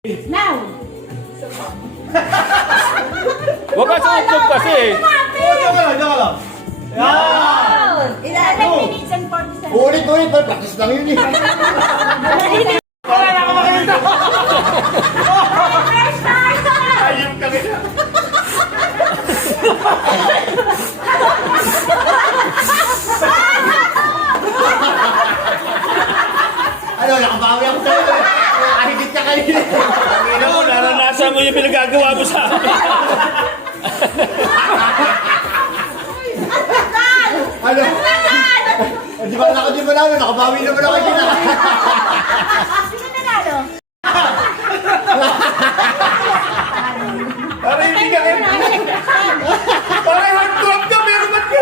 Now! Huwag ka sa utlog kasi. Diyan ka lang. Yan! 11 minutes and 40 seconds. Ulit, practice lang yun eh. Wala na ako makita. Ayun kami na. Ano, nakabawi ako sa'yo eh. Nakahigit ka kanina. Naranasan mo yung pinagagawa mo sa amin. Ano? Di ba nalo? Nakabawi naman ako kanina. Sino nanalo? Para hindi ka kayo. Para hard club ka, pero ba't ka?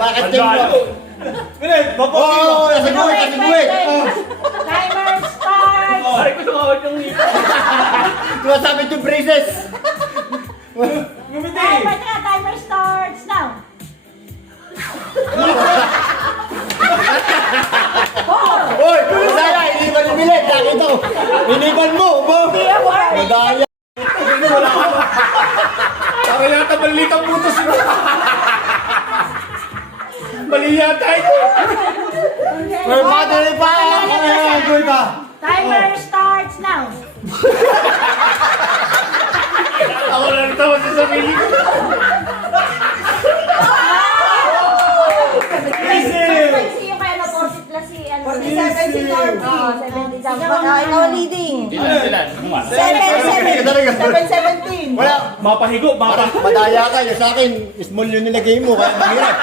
Bakit yung mo? Bilet, babawi mo. Oo, nasa guwit. Timer starts! Ay, ko tumawag yung ngipin. Tumasabit yung braces. Timer starts now! Hoy, madaya, iniban yung bilet. Nakita ko. Iniban mo, ba? Madaya. Para yata malilit ang putos mo. Mali yata ito. May madali pa. Goy pa. Timer starts now! Ako lang tawa sa sarili ko. Yung kaya na 40 plus si ano? 47 si Norby. Oo, 77. Ikaw leading. Ilan? 7-17. Wala. Mapahigo, Madaya ka. Yung sa akin, small yun nilagay mo. Kaya mahirap.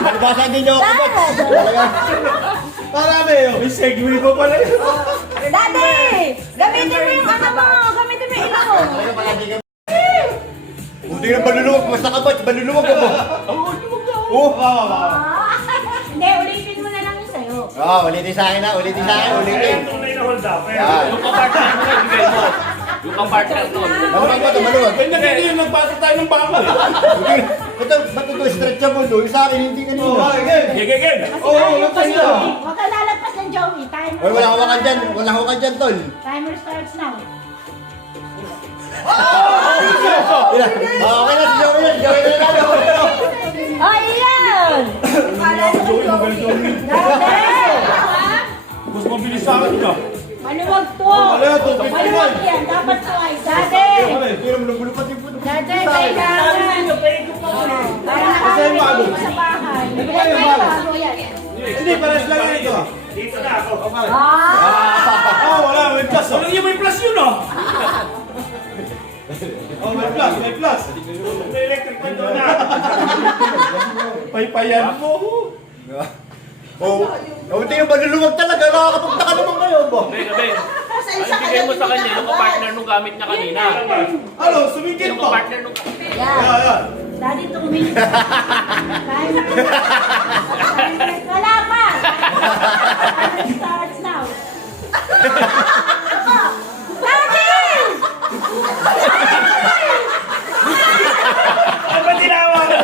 Malibasa din niyo ako. Talaga. Marami yun. May segway pa pala yun. Daddy! Gamitin mo yung ano mo! Gamitin mo yung ilo mo! Buti na baluluwag. Mas nakabat. Baluluwag ka ba? Oo. Hindi, ulitin mo na lang yung sa'yo. Ulitin sa akin na. Ulitin sa akin. Ulitin. tunay na hold up. Yan. Yung kapartner mo na ibigay mo. Yung kapartner mo. Maluwag ba ito? Maluwag. Ganyan ganyan yung nagpasa tayo ng bangko eh. Ito, ba't ito stretchable doon? Sa akin, hindi kanina. Gigigin. Huwag ka lalagpas ng Joey. Timer Wala hawakan dyan. Wala hawakan dyan, tol. Timer starts now. Okay na, si Joey na. Si Joey na lalo. Oh, iyan! Daddy! Mas mabilis sa akin ka. Maluwag po! Maluwag yan. Dapat po ay daddy! Pero mulupad yung puto. Daddy, kailangan! Para nakakarinig mo sa bahay. Ito ba yung bago? Bago yan. Hindi, pares lang yan ito. Dito na ako. Ah! Wala, may plus. Walang yung may plus yun oh. May plus, may plus. May electric pa doon na. Paypayan mo. Buti yung maluluwag talaga. Nakakapagta ka naman kayo ba? Gabi. Ang bigay mo sa kanya, yung kapartner nung gamit niya kanina. Ano, sumingkit Yung pa. kapartner nung... Yan. Daddy, 2 minutes. Timer. Wala pa! Timer starts now. Daddy! Ano ba tinawa ko?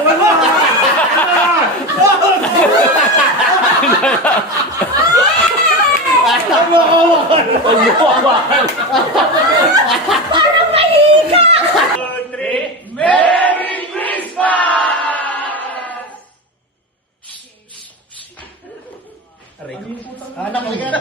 Wala! Parang mahika! 3, Merry Christmas! Anak, halika na.